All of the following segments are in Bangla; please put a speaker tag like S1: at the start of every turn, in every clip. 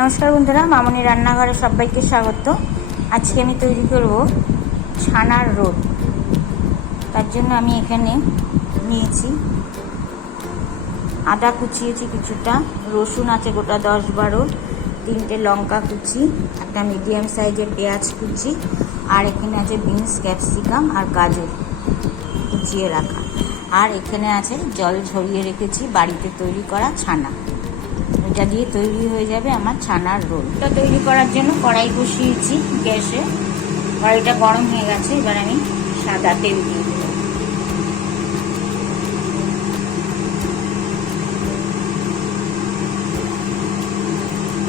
S1: নমস্কার বন্ধুরা, মামনি রান্নাঘরে সবাইকে স্বাগত। আজকে আমি তৈরি করব ছানার রোল। তার জন্য আমি এখানে নিয়েছি আদা কুচিয়েছি কিছুটা, রসুন আছে গোটা দশ বারো, তিনটে লঙ্কা কুচি, একটা মিডিয়াম সাইজের পেঁয়াজ কুচি, আর এখানে আছে বিনস, ক্যাপসিকাম আর গাজর কুচিয়ে রাখা। আর এখানে আছে জল ঝরিয়ে রেখেছি বাড়িতে তৈরি করা ছানা। এটা দিয়ে তৈরি হয়ে যাবে আমার ছানার রোল। এটা তৈরি করার জন্য কড়াই বসিয়েছি গ্যাসে। কড়াইটা গরম হয়ে গেছে, এবার আমি সাদা তেল দিয়ে দেবো।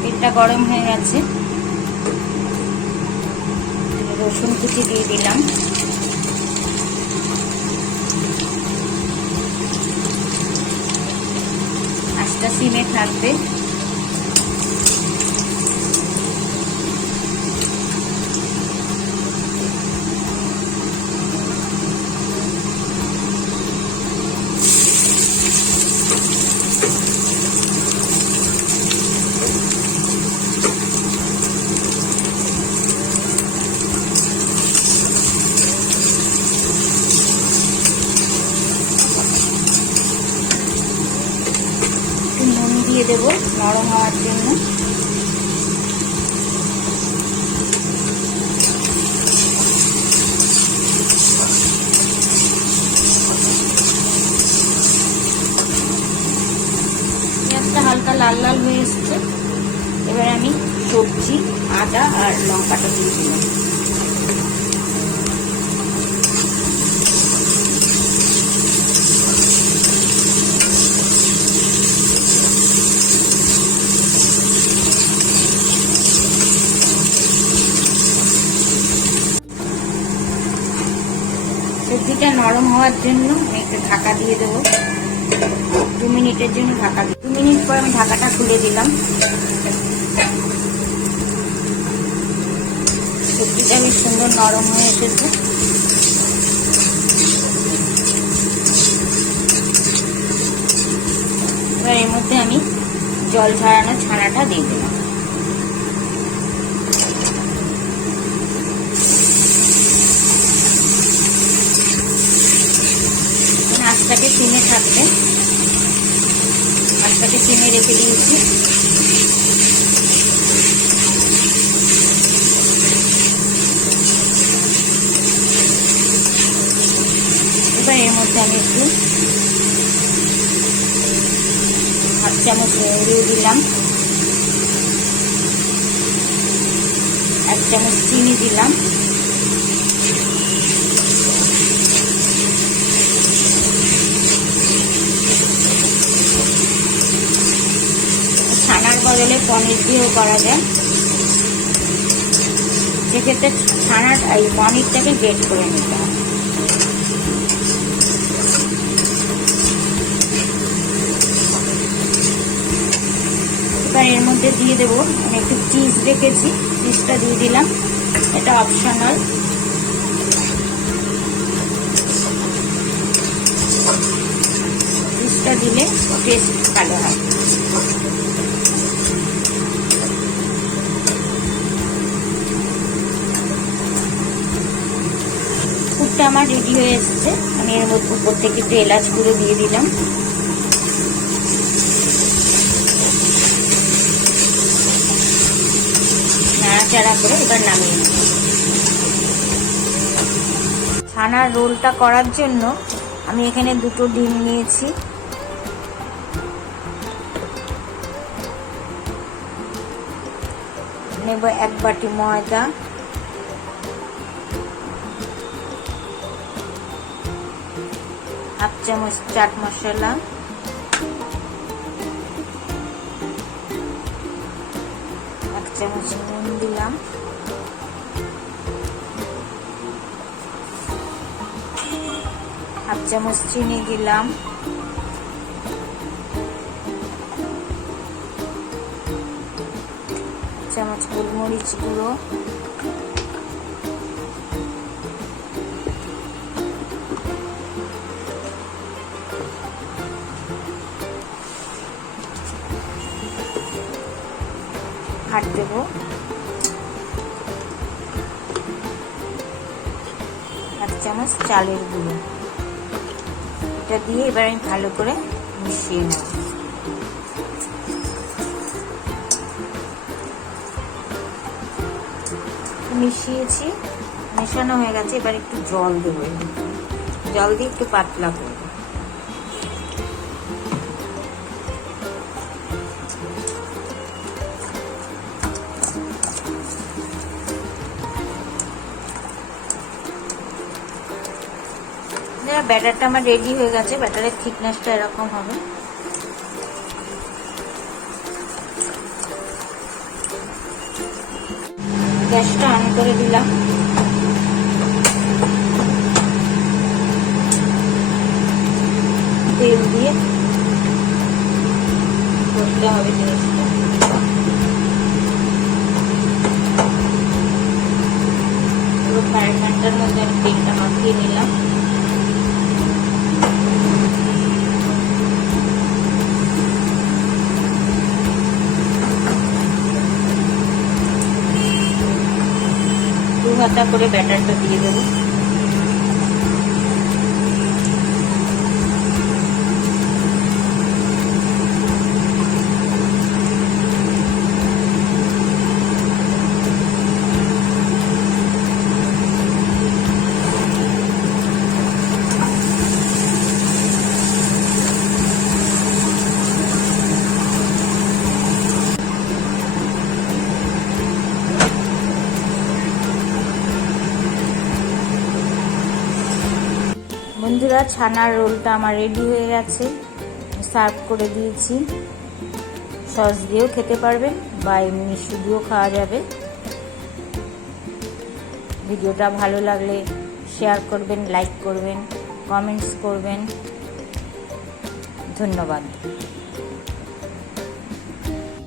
S1: তেলটা গরম হয়ে গেছে। রসুন কুচি দিয়ে দিলাম। আস্তা সিমে থাকবে একটু নুন দিয়ে দেবো নরম হওয়ার জন্য। হালকা লাল লাল হয়ে এসছে। এবার আমি সবজি, আদা আর লঙ্কাটা দিয়ে দিলাম সবজিটা নরম হওয়ার জন্য একটু ঢাকা দিয়ে দেবো। দু মিনিটের জন্য ঢাকা দু মিনিট পর আমি ঢাকাটা খুলে দিলাম। সবজিটা বেশ সুন্দর নরম হয়ে এসেছে। এবার এর মধ্যে আমি জল ঝরানো ছানাটা দিয়ে দিলাম। সিমে থাকবে। আঁচটাকে সিমে রেখে দিয়েছি। এবার এর মধ্যে আমি একটু হাফ চামচ দিয়ে দিলাম। এক চামচ চিনি দিলাম। বদলে পনির দিয়েও করা যায়। সেক্ষেত্রে ছানার, এই পনিরটাকে বেট করে নিতে হবে। এর মধ্যে দিয়ে দেবো, আমি একটু চিজ রেখেছি চিজটা দিয়ে দিলাম। এটা অপশনাল চিজটা দিলে টেস্ট ভালো হয়। কুকটা আমার রেডি হয়ে এসছে। আমি এর মধ্যে উপর থেকে একটু এলাচ গুঁড়ো দিয়ে দিলাম। নাড়াচাড়া করে এবার নামিয়ে ছানার রোলটা করার জন্য আমি এখানে দুটো ডিম নিয়েছি। নেব এক বাটি ময়দা। হাফ চামচ চাট মশলা। এক চামচ নুন দিলাম। হাফ চামচ চিনি দিলাম। চামচ গোলমরিচ গুঁড়ো। আর দেবো। এক চামচ চালের গুঁড়ো। এটা দিয়ে এবার আমি ভালো করে মিশিয়ে নেব। মিশিয়েছি, মেশানো হয়ে গেছে, এবার একটু জল দেবো। জল দিয়ে একটু পাতলা করব। ব্যাটারটা আমার রেডি হয়ে গেছে, ব্যাটারের থিকনেসটা এরকম হবে। গ্যাসটা অন করে দিলাম। তেল দিয়ে করতে হবে জিনিসটা। পুরো ফ্রাই প্যানটার মধ্যে আমি তেলটা মাখিয়ে নিলাম। দু করে ব্যাটারটা দিয়ে দেবো। বন্ধুরা, ছানার রোলটা আমার রেডি হয়ে গেছে। সার্ভ করে দিয়েছি। সস দিয়েও খেতে পারবেন বা এমনি শুধুও খাওয়া যাবে। ভিডিওটা ভালো লাগলে শেয়ার করবেন লাইক করবেন কমেন্টস করবেন। ধন্যবাদ।